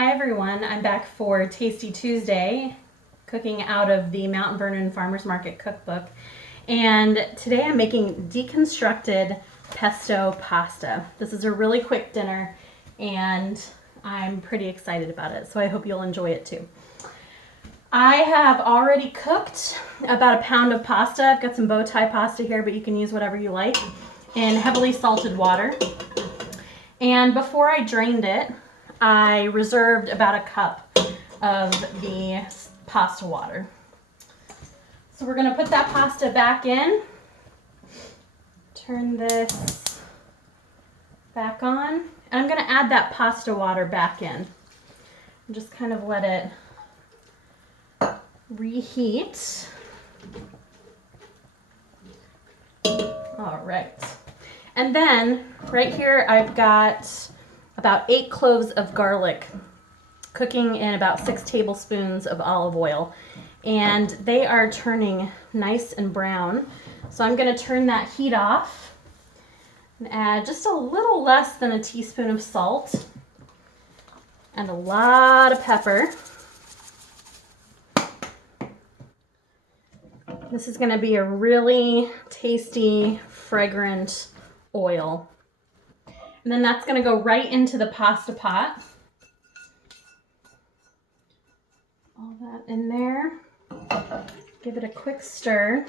Hi everyone, I'm back for Tasty Tuesday, cooking out of the Mount Vernon Farmers Market cookbook. And today I'm making deconstructed pesto pasta. This is a really quick dinner and I'm pretty excited about it, so I hope you'll enjoy it too. I have already cooked about a pound of pasta. I've got some bow tie pasta here, but you can use whatever you like, in heavily salted water. And before I drained it, I reserved about a cup of the pasta water. So we're gonna put that pasta back in. Turn this back on. And I'm gonna add that pasta water back in. And just kind of let it reheat. All right. And then right here I've got about 8 cloves of garlic cooking in about 6 tablespoons of olive oil. And they are turning nice and brown. So I'm gonna turn that heat off and add just a little less than a teaspoon of salt and a lot of pepper. This is gonna be a really tasty, fragrant oil. And then that's gonna go right into the pasta pot. All that in there. Give it a quick stir.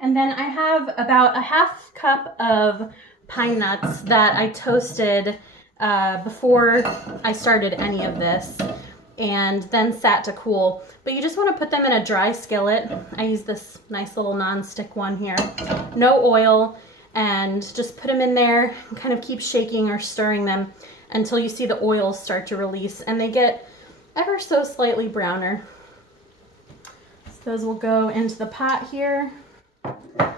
And then I have about a half cup of pine nuts that I toasted before I started any of this, and then sat to cool. But you just want to put them in a dry skillet. I use this nice little non-stick one here. No oil, and just put them in there and kind of keep shaking or stirring them until you see the oils start to release and they get ever so slightly browner. So those will go into the pot here. And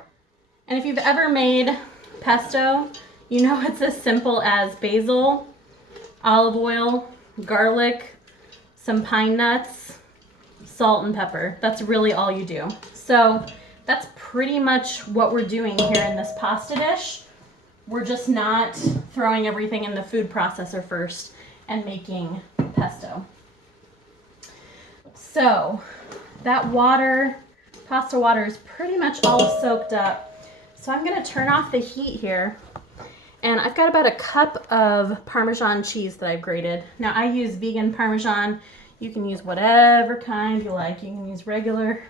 if you've ever made pesto, you know it's as simple as basil, olive oil, garlic, some pine nuts, salt and pepper. That's really all you do. So that's pretty much what we're doing here in this pasta dish. We're just not throwing everything in the food processor first and making pesto. So that water, pasta water, is pretty much all soaked up. So I'm gonna turn off the heat here. And I've got about a cup of Parmesan cheese that I've grated. Now I use vegan Parmesan. You can use whatever kind you like. You can use regular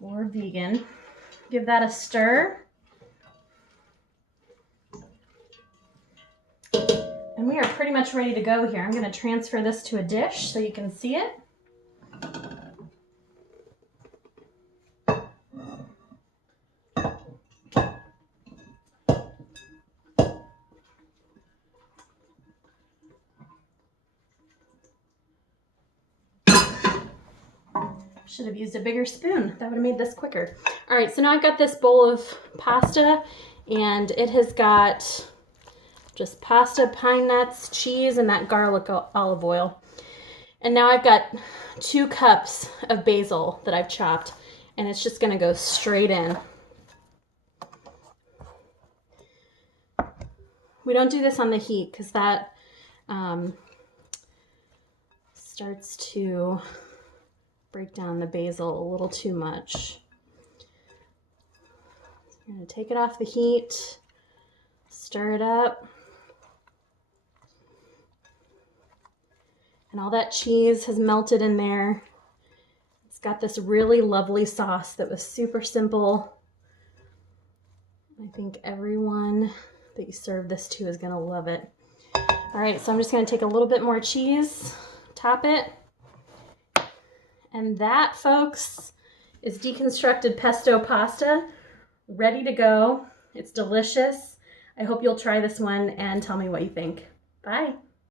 or vegan. Give that a stir. And we are pretty much ready to go here. I'm going to transfer this to a dish so you can see it. Should have used a bigger spoon. That would have made this quicker. All right, so now I've got this bowl of pasta, and it has got just pasta, pine nuts, cheese, and that garlic olive oil. And now I've got 2 cups of basil that I've chopped, and it's just gonna go straight in. We don't do this on the heat because that starts to break down the basil a little too much. So I'm gonna take it off the heat, stir it up. And all that cheese has melted in there. It's got this really lovely sauce that was super simple. I think everyone that you serve this to is gonna love it. All right, so I'm just gonna take a little bit more cheese, top it. And that, folks, is deconstructed pesto pasta, ready to go. It's delicious. I hope you'll try this one and tell me what you think. Bye.